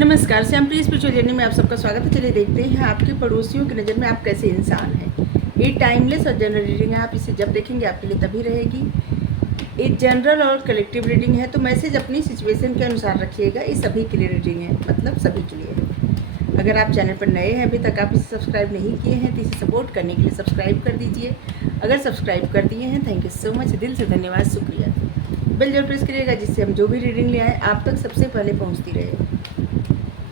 नमस्कार, श्यामप्रिय spiritual journey में आप सबका स्वागत है। चलिए देखते हैं आपके पड़ोसियों की नज़र में आप कैसे इंसान हैं। ये टाइमलेस और जनरल रीडिंग है, आप इसे जब देखेंगे आपके लिए तभी रहेगी। ये जनरल और कलेक्टिव रीडिंग है, तो मैसेज अपनी सिचुएशन के अनुसार रखिएगा। ये सभी के लिए रीडिंग है, मतलब सभी के लिए है। अगर आप चैनल पर नए हैं, अभी तक आप इसे सब्सक्राइब नहीं किए हैं, तो इसे सपोर्ट करने के लिए सब्सक्राइब कर दीजिए। अगर सब्सक्राइब कर दिए हैं, थैंक यू सो मच, दिल से धन्यवाद, शुक्रिया। बेल जरूर प्रेस करिएगा, जिससे हम जो भी रीडिंग ले आए आप तक सबसे पहले पहुँचती रहे।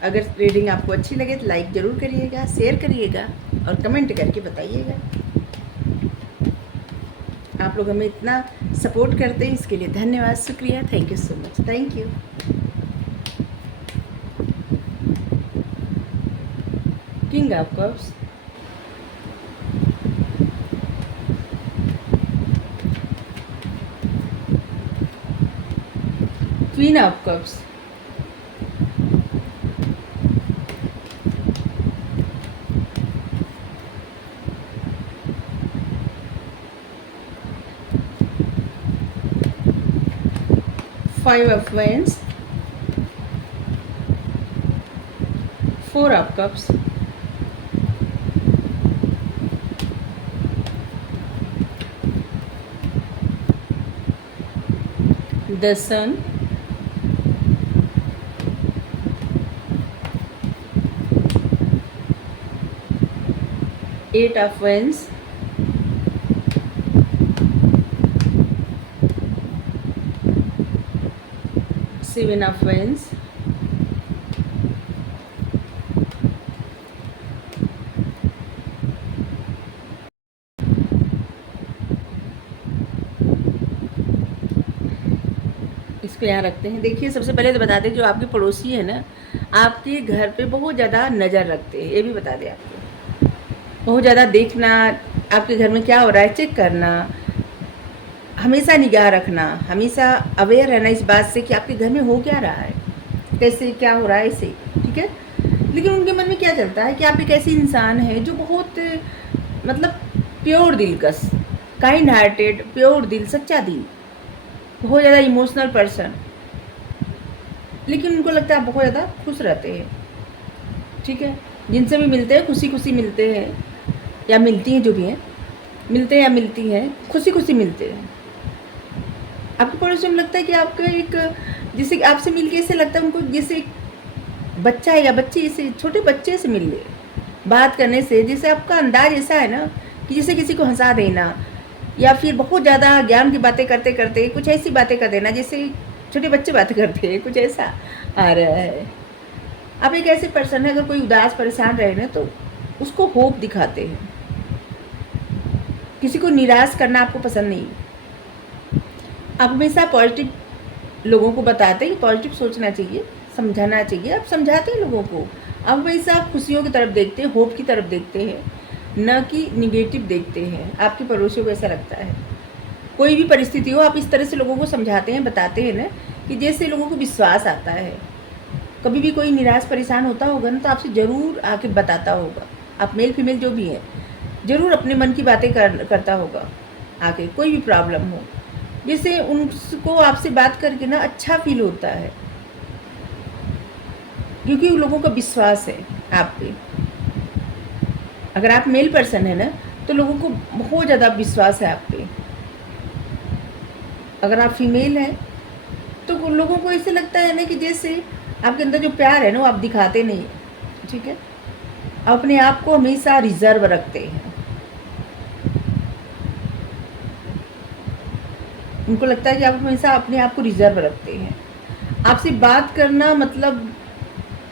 अगर रीडिंग आपको अच्छी लगे तो लाइक ज़रूर करिएगा, शेयर करिएगा और कमेंट करके बताइएगा। आप लोग हमें इतना सपोर्ट करते हैं, इसके लिए धन्यवाद, शुक्रिया, thank you so much, thank you. King of cups, queen of cups, five of wands, four of cups, the sun, eight of wands, seven of wands, इसको यहाँ रखते हैं। देखिए, सबसे पहले तो बता दें, जो आपके पड़ोसी है ना, आपके घर पे बहुत ज़्यादा नज़र रखते हैं। ये भी बता दें आपको, बहुत ज़्यादा देखना, आपके घर में क्या हो रहा है चेक करना, हमेशा निगाह रखना, हमेशा अवेयर रहना इस बात से कि आपके घर में हो क्या रहा है, कैसे क्या हो रहा है, ऐसे, ठीक है। लेकिन उनके मन में क्या चलता है कि आप एक ऐसी इंसान है जो बहुत मतलब प्योर दिल का, काइंड हार्टेड, प्योर दिल, सच्चा दिल, बहुत ज़्यादा इमोशनल पर्सन। लेकिन उनको लगता है आप बहुत ज़्यादा खुश रहते हैं, ठीक है। जिनसे भी मिलते हैं खुशी खुशी मिलते हैं, या मिलती हैं, जो भी हैं, मिलते हैं या मिलती हैं, खुशी खुशी मिलते हैं। आपके पड़ोसियों में लगता है कि आपका एक, जैसे आपसे मिल के ऐसे लगता है उनको जैसे बच्चा है या बच्ची, जैसे छोटे बच्चे से मिल ले, बात करने से जैसे आपका अंदाज ऐसा है ना कि जैसे किसी को हंसा देना, या फिर बहुत ज़्यादा ज्ञान की बातें करते करते कुछ ऐसी बातें कर देना जैसे छोटे बच्चे बातें करते हैं, कुछ ऐसा आ रहा है। आप एक ऐसे पर्सन है, अगर कोई उदास परेशान रहे ना तो उसको होप दिखाते हैं। किसी को निराश करना आपको पसंद नहीं। आप हमेशा पॉजिटिव लोगों को बताते हैं कि पॉजिटिव सोचना चाहिए, समझाना चाहिए। आप समझाते हैं लोगों को। आप हमेशा खुशियों की तरफ देखते हैं, होप की तरफ देखते हैं, न कि निगेटिव देखते हैं। आपके पड़ोसियों को ऐसा लगता है, कोई भी परिस्थिति हो आप इस तरह से लोगों को समझाते हैं, बताते हैं ना, कि जैसे लोगों को विश्वास आता है। कभी भी कोई निराश परेशान होता होगा ना तो आपसे ज़रूर आके बताता होगा। आप मेल फीमेल जो भी है, ज़रूर अपने मन की बातें करता होगा आके, कोई भी प्रॉब्लम हो, जैसे उनको आपसे बात करके ना अच्छा फील होता है, क्योंकि उन लोगों का विश्वास है आप पे। अगर आप मेल पर्सन है ना तो लोगों को बहुत ज़्यादा विश्वास है आप पे। अगर आप फीमेल हैं तो लोगों को ऐसे लगता है ना कि जैसे आपके अंदर जो प्यार है ना वो आप दिखाते नहीं हैं, ठीक है। अपने आप को हमेशा रिजर्व रखते हैं। उनको लगता है कि आप हमेशा अपने आप को रिजर्व रखते हैं। आपसे बात करना मतलब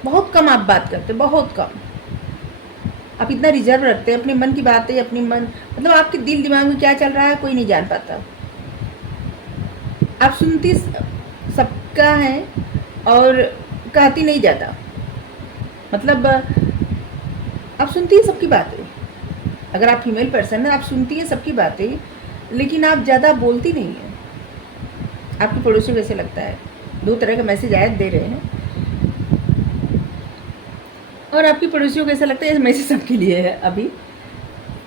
बहुत कम आप बात करते हैं, बहुत कम। आप इतना रिजर्व रखते हैं अपने मन की बातें, अपने मन मतलब आपके दिल दिमाग में क्या चल रहा है कोई नहीं जान पाता। आप सुनती सबका है और कहती नहीं ज़्यादा, मतलब आप सुनती हैं सबकी बातें। अगर आप फीमेल पर्सन है, आप सुनती हैं सबकी बातें, लेकिन आप ज़्यादा बोलती नहीं हैं। आपके पड़ोसियों को ऐसे लगता है। दो तरह का मैसेज आयत दे रहे हैं, और आपके पड़ोसियों को ऐसा लगता है मैसेज सबके लिए है।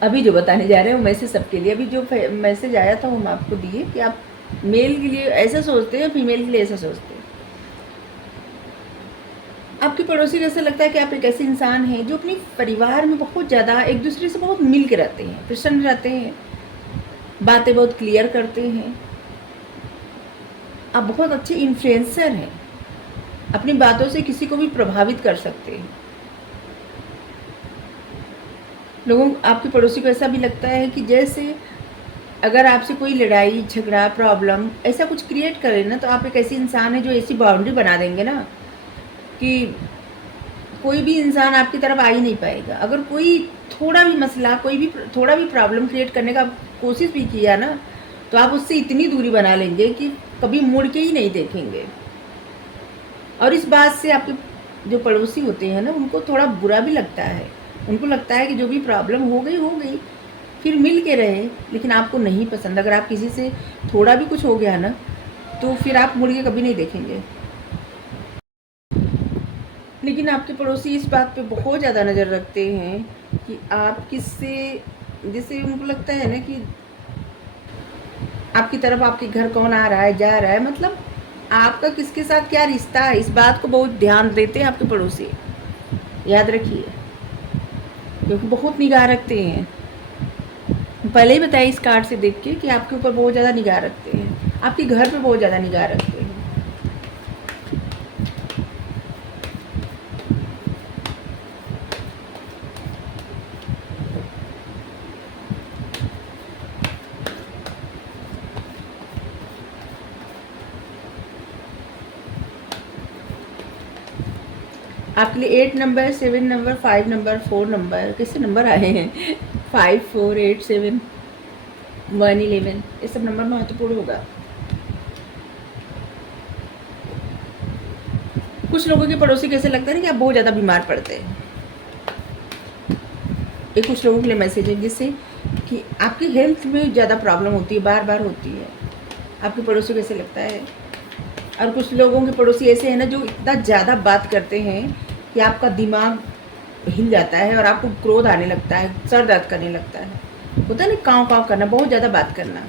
अभी जो बताने जा रहे हैं वो मैसेज सबके लिए। अभी जो मैसेज आया था वो हम आपको दिए कि आप मेल के लिए ऐसा सोचते हैं, फीमेल के लिए ऐसा सोचते हैं। आपके पड़ोसी को ऐसा लगता है कि आप एक ऐसे इंसान हैं जो अपने परिवार में बहुत ज़्यादा एक दूसरे से बहुत मिल के रहते हैं, प्रसन्न रहते हैं, बातें बहुत क्लियर करते हैं। आप बहुत अच्छे इन्फ्लुएंसर हैं, अपनी बातों से किसी को भी प्रभावित कर सकते हैं। लोगों आपके पड़ोसी को ऐसा भी लगता है कि जैसे अगर आपसे कोई लड़ाई झगड़ा प्रॉब्लम ऐसा कुछ क्रिएट करे ना, तो आप एक ऐसी इंसान है जो ऐसी बाउंड्री बना देंगे ना कि कोई भी इंसान आपकी तरफ आ ही नहीं पाएगा। अगर कोई थोड़ा भी मसला, कोई भी थोड़ा भी प्रॉब्लम क्रिएट करने का कोशिश भी किया ना, तो आप उससे इतनी दूरी बना लेंगे कि कभी मुड़ के ही नहीं देखेंगे। और इस बात से आपके जो पड़ोसी होते हैं ना, उनको थोड़ा बुरा भी लगता है। उनको लगता है कि जो भी प्रॉब्लम हो गई, फिर मिल के रहे, लेकिन आपको नहीं पसंद। अगर आप किसी से थोड़ा भी कुछ हो गया ना, तो फिर आप मुड़ के कभी नहीं देखेंगे। लेकिन आपके पड़ोसी इस बात पे बहुत ज़्यादा नज़र रखते हैं कि आप किससे, जैसे उनको लगता है ना कि आपकी तरफ आपके घर कौन आ रहा है जा रहा है, मतलब आपका किसके साथ क्या रिश्ता है, इस बात को बहुत ध्यान देते हैं आपके पड़ोसी। याद रखिए, क्योंकि बहुत निगाह रखते हैं। पहले ही बताया इस कार्ड से देख के कि आपके ऊपर बहुत ज़्यादा निगाह रखते हैं, आपके घर पे बहुत ज़्यादा निगाह रखते हैं। आपके लिए 8 नंबर, 7 नंबर, 5 नंबर, 4 नंबर, कैसे नंबर आए हैं 5, 4, 8, 7, 1, 11, ये सब नंबर महत्वपूर्ण होगा। कुछ लोगों के पड़ोसी कैसे लगता है ना कि आप बहुत ज़्यादा बीमार पड़ते हैं। ये कुछ लोगों के लिए मैसेज है, जिससे कि आपकी हेल्थ में ज़्यादा प्रॉब्लम होती है, बार बार होती है। आपके पड़ोसी को कैसे लगता है। और कुछ लोगों के पड़ोसी ऐसे हैं ना, जो इतना ज़्यादा बात करते हैं कि आपका दिमाग हिल जाता है और आपको क्रोध आने लगता है, सर दर्द करने लगता है, होता है ना काँव काँव करना, बहुत ज़्यादा बात करना।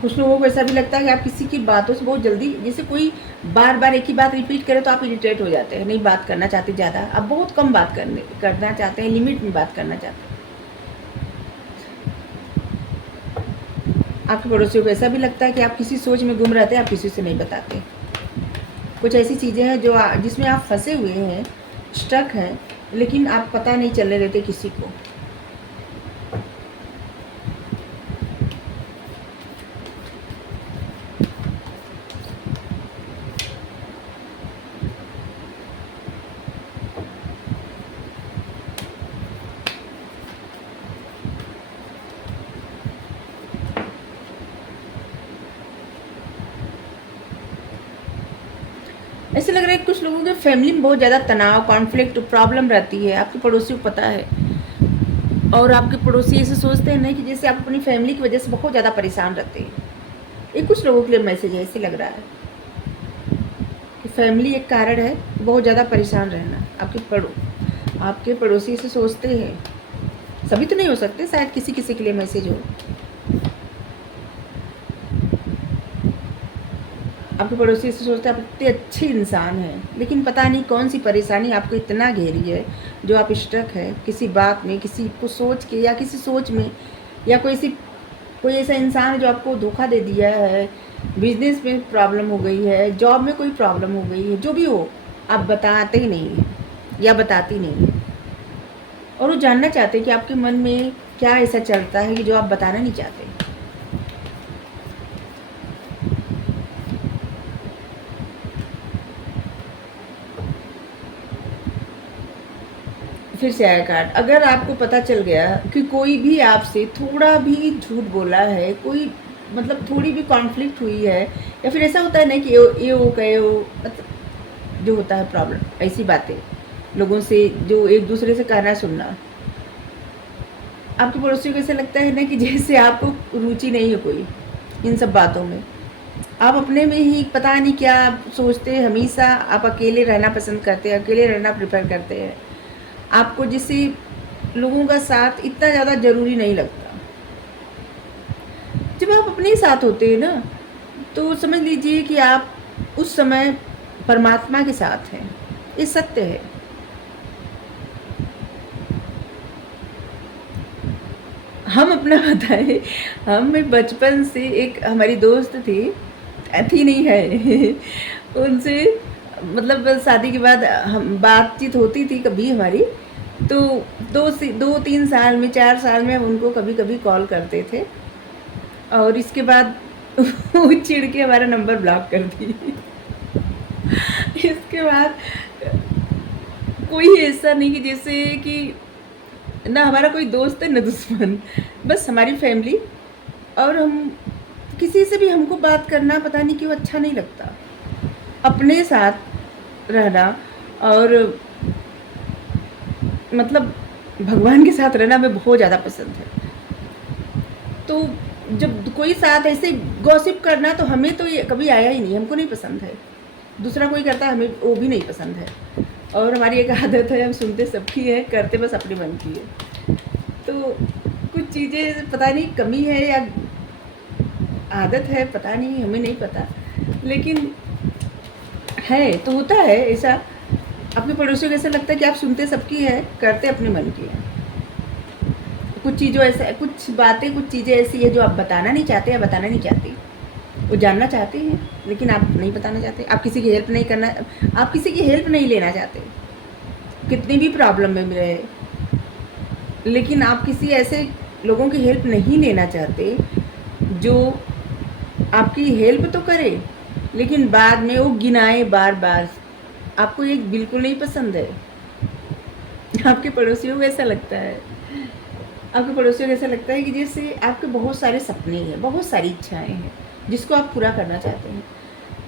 कुछ लोगों को ऐसा भी लगता है कि आप किसी की बातों से बहुत जल्दी, जैसे कोई बार बार एक ही बात रिपीट करे तो आप इरिटेट हो जाते हैं, नहीं बात करना चाहते ज़्यादा, आप बहुत कम बात करना चाहते हैं, लिमिट में बात करना चाहते हैं। आपके पड़ोसियों को ऐसा भी लगता है कि आप किसी सोच में गुम रहते हैं, आप किसी से नहीं बताते। कुछ ऐसी चीज़ें हैं जो जिसमें आप फंसे हुए हैं, स्टक हैं, लेकिन आप पता नहीं चलने देते किसी को। ऐसे लग रहा है कुछ लोगों के फैमिली में बहुत ज़्यादा तनाव, कॉन्फ्लिक्ट, प्रॉब्लम रहती है, आपके पड़ोसी को पता है। और आपके पड़ोसी ऐसे सोचते हैं ना कि जैसे आप अपनी फैमिली की वजह से बहुत ज़्यादा परेशान रहते हैं। ये कुछ लोगों के लिए मैसेज है, ऐसे लग रहा है कि फैमिली एक कारण है बहुत ज़्यादा परेशान रहना। आपके पड़ोसी ऐसे सोचते हैं, सभी तो नहीं हो सकते, शायद किसी किसी के लिए मैसेज हो। आपके पड़ोसी ऐसे सोचते हैं आप इतने अच्छे इंसान हैं, लेकिन पता नहीं कौन सी परेशानी आपको इतना घेरी है जो आप स्टक है किसी बात में, किसी को सोच के, या किसी सोच में, या कोई ऐसा इंसान है जो आपको धोखा दे दिया है, बिजनेस में प्रॉब्लम हो गई है, जॉब में कोई प्रॉब्लम हो गई है, जो भी हो आप बताते ही नहीं हैं या बताती नहीं हैं। और वो जानना चाहते हैं कि आपके मन में क्या ऐसा चलता है कि जो आप बताना नहीं चाहते। फिर से आया कार्ड, अगर आपको पता चल गया कि कोई भी आपसे थोड़ा भी झूठ बोला है, कोई मतलब थोड़ी भी कॉन्फ्लिक्ट हुई है, या फिर ऐसा होता है ना कि ये वो कहे वो, मतलब जो होता है प्रॉब्लम, ऐसी बातें लोगों से जो एक दूसरे से कहना सुनना, आपके पड़ोसियों को ऐसा लगता है ना कि जैसे आपको रुचि नहीं है कोई इन सब बातों में, आप अपने में ही पता नहीं क्या सोचते हैं, हमेशा आप अकेले रहना पसंद करते हैं, अकेले रहना प्रेफर करते हैं। आपको जैसे लोगों का साथ इतना ज़्यादा ज़रूरी नहीं लगता। जब आप अपने साथ होते हैं ना, तो समझ लीजिए कि आप उस समय परमात्मा के साथ हैं, ये सत्य है। हम अपना बताएं, हम बचपन से एक हमारी दोस्त थी नहीं है उनसे मतलब शादी के बाद हम बातचीत होती थी कभी हमारी, तो 2-3 साल में 4 साल में हम उनको कभी कभी कॉल करते थे, और इसके बाद वो चिढ़ के हमारा नंबर ब्लॉक कर दी इसके बाद कोई ऐसा नहीं कि जैसे कि ना हमारा कोई दोस्त है ना दुश्मन, बस हमारी फैमिली। और हम किसी से भी हमको बात करना पता नहीं क्यों अच्छा नहीं लगता, अपने साथ रहना और मतलब भगवान के साथ रहना हमें बहुत ज़्यादा पसंद है। तो जब कोई साथ ऐसे गॉसिप करना तो हमें तो ये कभी आया ही नहीं, हमको नहीं पसंद है। दूसरा कोई करता है हमें वो भी नहीं पसंद है। और हमारी एक आदत है, हम सुनते सबकी है, करते बस अपने मन की है। तो कुछ चीज़ें पता नहीं कमी है या आदत है, पता नहीं, हमें नहीं पता, लेकिन है तो होता है ऐसा। अपने पड़ोसियों को ऐसा लगता है कि आप सुनते सबकी है, करते अपने मन की है। कुछ चीज़ों ऐसा, कुछ बातें, कुछ चीज़ें ऐसी है जो आप बताना नहीं चाहते या बताना नहीं चाहते, वो जानना चाहते हैं लेकिन आप नहीं बताना चाहते। आप किसी की हेल्प नहीं करना, आप किसी की हेल्प नहीं लेना चाहते, कितनी भी प्रॉब्लम में रहे, लेकिन आप किसी ऐसे लोगों की हेल्प नहीं लेना चाहते जो आपकी हेल्प तो करे लेकिन बाद में वो गिनाए बार बार। आपको ये बिल्कुल नहीं पसंद है। आपके पड़ोसियों को ऐसा लगता है, आपके पड़ोसियों को ऐसा लगता है कि जैसे आपके बहुत सारे सपने हैं, बहुत सारी इच्छाएं हैं जिसको आप पूरा करना चाहते हैं,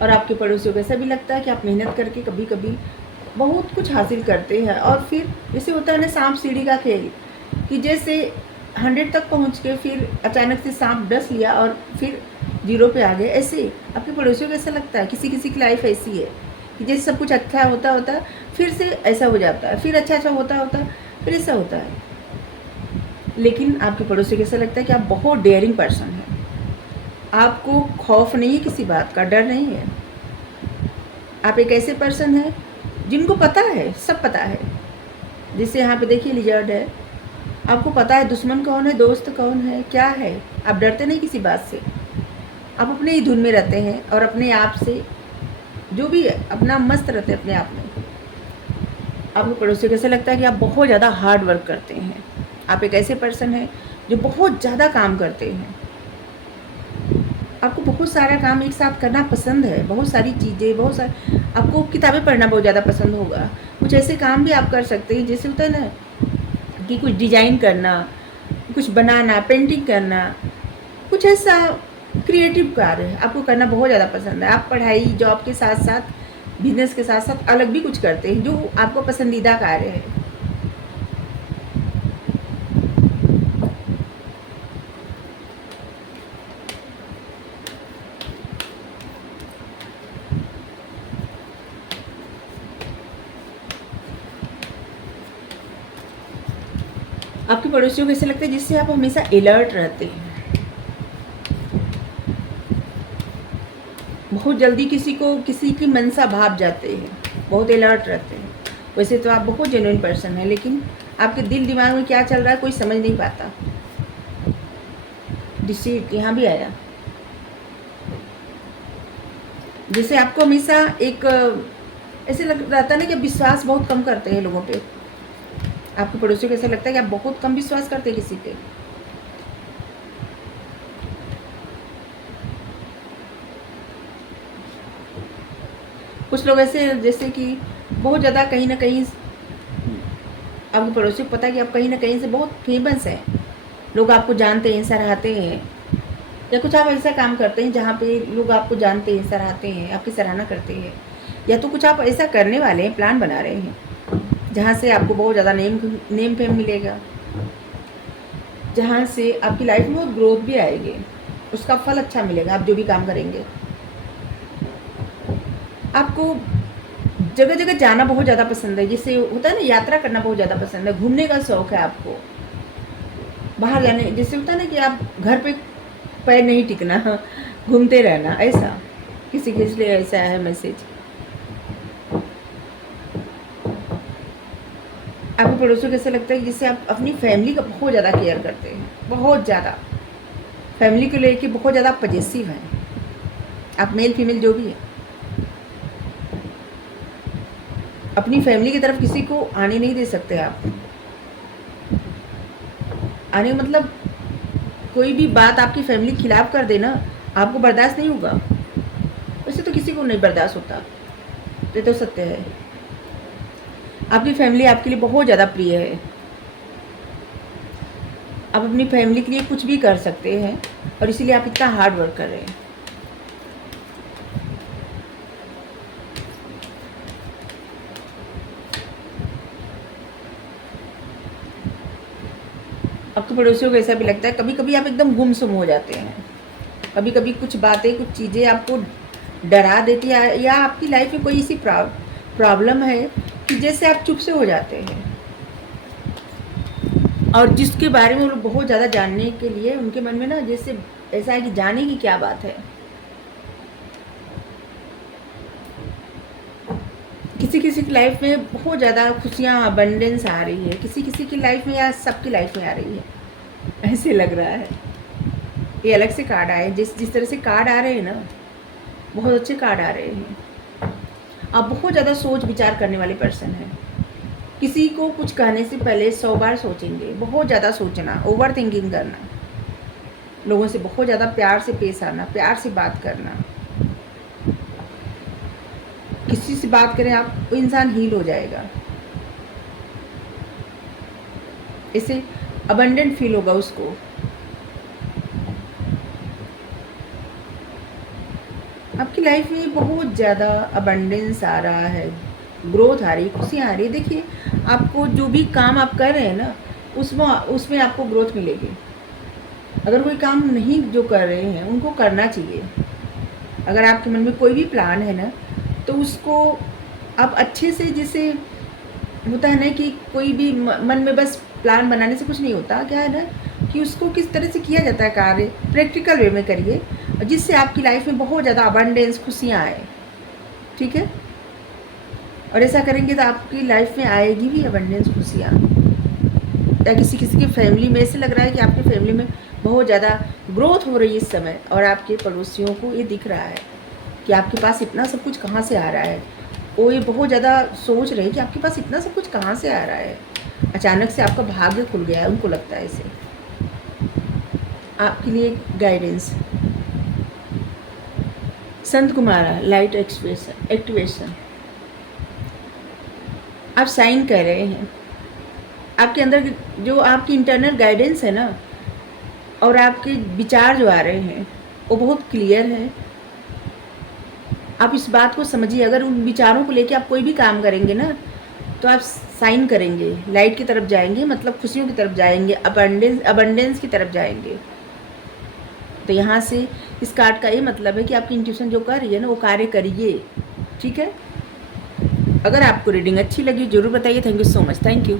और आपके पड़ोसियों को ऐसा भी लगता है कि आप मेहनत करके कभी कभी बहुत कुछ हासिल करते हैं, और फिर जैसे होता है ना सांप सीढ़ी का खेल, कि जैसे 100 तक पहुंच के फिर अचानक से सांप डस लिया और फिर 0 पे आ गए। ऐसे आपके पड़ोसियों को ऐसा लगता है। किसी किसी की लाइफ ऐसी है कि जैसे सब कुछ अच्छा होता होता फिर से ऐसा हो जाता है, फिर अच्छा होता होता फिर ऐसा होता है। लेकिन आपके पड़ोसियों को ऐसा लगता है कि आप बहुत डेयरिंग पर्सन हैं, आपको खौफ नहीं है, किसी बात का डर नहीं है। आप एक ऐसे पर्सन हैं जिनको पता है, सब पता है। जैसे यहाँ पे देखिए लिजर्ड है, आपको पता है दुश्मन कौन है, दोस्त कौन है, क्या है। आप डरते नहीं किसी बात से, आप अपने ही धुन में रहते हैं और अपने आप से जो भी है अपना मस्त रहते हैं अपने आप में। आपको पड़ोसियों को ऐसा लगता है कि आप बहुत ज़्यादा हार्ड वर्क करते हैं। आप एक ऐसे पर्सन हैं जो बहुत ज़्यादा काम करते हैं, आपको बहुत सारा काम एक साथ करना पसंद है, बहुत सारी चीज़ें, बहुत सारी, आपको किताबें पढ़ना बहुत ज़्यादा पसंद होगा। कुछ ऐसे काम भी आप कर सकते हैं जैसे होता है ना कि कुछ डिजाइन करना, कुछ बनाना, पेंटिंग करना, कुछ ऐसा क्रिएटिव कार्य आपको करना बहुत ज़्यादा पसंद है। आप पढ़ाई जॉब के साथ साथ, बिजनेस के साथ साथ अलग भी कुछ करते हैं जो आपको पसंदीदा कार्य है। आपके पड़ोसियों को ऐसा लगता है जिससे आप हमेशा अलर्ट रहते हैं, बहुत जल्दी किसी की मनसा भाप जाते हैं, बहुत अलर्ट रहते हैं। वैसे तो आप बहुत जेन्युइन पर्सन हैं, लेकिन आपके दिल दिमाग में क्या चल रहा है कोई समझ नहीं पाता। डिसीट यहाँ भी आया, जैसे आपको हमेशा एक ऐसे लग रहता है ना कि विश्वास बहुत कम करते हैं लोगों पे। आपके पड़ोसियों को ऐसा लगता है कि आप बहुत कम विश्वास करते हैं किसी पे। कुछ लोग ऐसे जैसे कि बहुत ज़्यादा कहीं ना कहीं, आपके पड़ोसियों को पता है कि आप कहीं ना कहीं से बहुत फेमस हैं, लोग आपको जानते हैं, सराहते हैं, या कुछ आप ऐसा काम करते हैं जहाँ पे लोग आपको जानते हैं, सराहते हैं, आपकी सराहना करते हैं, या तो कुछ आप ऐसा करने वाले हैं, प्लान बना रहे हैं जहाँ से आपको बहुत ज़्यादा नेम फेम मिलेगा, जहाँ से आपकी लाइफ में बहुत ग्रोथ भी आएगी, उसका फल अच्छा मिलेगा। आप जो भी काम करेंगे, आपको जगह जगह जाना बहुत ज़्यादा पसंद है, जिससे होता है ना यात्रा करना बहुत ज़्यादा पसंद है, घूमने का शौक़ है आपको, बाहर जाने, जैसे होता है ना कि आप घर पे पैर नहीं टिकना, घूमते रहना, ऐसा किसी के लिए ऐसा है मैसेज। आपके पड़ोसियों को ऐसा लगता है जिससे आप अपनी फैमिली का बहुत ज़्यादा केयर करते हैं, बहुत ज़्यादा फैमिली को लेके बहुत ज़्यादा पजेसिव हैं आप, मेल फीमेल जो भी है। अपनी फैमिली की तरफ किसी को आने नहीं दे सकते आप। आने मतलब कोई भी बात आपकी फैमिली के खिलाफ कर देना, आपको बर्दाश्त नहीं होगा। वैसे तो किसी को नहीं बर्दाश्त होता, ये तो सत्य है। आपकी फैमिली आपके लिए बहुत ज़्यादा प्रिय है। आप अपनी फैमिली के लिए कुछ भी कर सकते हैं और इसीलिए आप इतना हार्ड वर्क कर रहे हैं। आपके पड़ोसियों को ऐसा भी लगता है, कभी कभी आप एकदम गुमसुम हो जाते हैं, कभी कभी कुछ बातें कुछ चीज़ें आपको डरा देती है, या आपकी लाइफ में कोई ऐसी प्रॉब्लम है कि जैसे आप चुप से हो जाते हैं, और जिसके बारे में वो लोग बहुत ज़्यादा जानने के लिए उनके मन में ना जैसे ऐसा है कि जाने की क्या बात है। किसी किसी की लाइफ में बहुत ज़्यादा खुशियाँ अबंडेंस आ रही है, किसी किसी की लाइफ में या सबकी लाइफ में आ रही है, ऐसे लग रहा है। ये अलग से कार्ड आए, जिस तरह से कार्ड आ रहे हैं ना, बहुत अच्छे कार्ड आ रहे हैं। आप बहुत ज़्यादा सोच विचार करने वाले पर्सन हैं। किसी को कुछ कहने से पहले 100 बार सोचेंगे, बहुत ज़्यादा सोचना, ओवर थिंकिंग करना, लोगों से बहुत ज़्यादा प्यार से पेश आना, प्यार से बात करना। किसी से बात करें आप, वो इंसान हील हो जाएगा, इसे अबंडेंट फील होगा उसको। आपकी लाइफ में बहुत ज़्यादा अबंडेंस आ रहा है, ग्रोथ आ रही है, खुशियाँ आ रही है। देखिए, आपको जो भी काम आप कर रहे हैं ना, उसमें आपको ग्रोथ मिलेगी। अगर कोई काम नहीं जो कर रहे हैं उनको करना चाहिए। अगर आपके मन में कोई भी प्लान है ना, तो उसको आप अच्छे से, जैसे होता है ना कि कोई भी मन में बस प्लान बनाने से कुछ नहीं होता, क्या है ना कि उसको किस तरह से किया जाता है कार्य, प्रैक्टिकल वे में करिए, जिससे आपकी लाइफ में बहुत ज़्यादा अबंडेंस खुशियाँ आए। ठीक है, और ऐसा करेंगे तो आपकी लाइफ में आएगी भी अबंडेंस खुशियाँ। या किसी किसी की फैमिली में ऐसे लग रहा है कि आपकी फैमिली में बहुत ज़्यादा ग्रोथ हो रही है इस समय, और आपके पड़ोसियों को ये दिख रहा है कि आपके पास इतना सब कुछ कहाँ से आ रहा है। वो ये बहुत ज़्यादा सोच रहे हैं कि आपके पास इतना सब कुछ कहाँ से आ रहा है, अचानक से आपका भाग्य खुल गया है, उनको लगता है ऐसे। आपके लिए गाइडेंस, संत कुमारा लाइट एक्टिवेशन। आप साइन कर रहे हैं, आपके अंदर जो आपकी इंटरनल गाइडेंस है ना, और आपके विचार जो आ रहे हैं वो बहुत क्लियर है। आप इस बात को समझिए, अगर उन विचारों को लेके आप कोई भी काम करेंगे ना, तो आप साइन करेंगे, लाइट की तरफ जाएंगे, मतलब खुशियों की तरफ जाएंगे, अबंडेंस की तरफ जाएंगे। तो यहाँ से इस कार्ड का ये मतलब है कि आपकी इंट्यूशन जो कर रही है ना, वो कार्य करिए। ठीक है, अगर आपको रीडिंग अच्छी लगी जरूर बताइए। Thank you so much, thank you.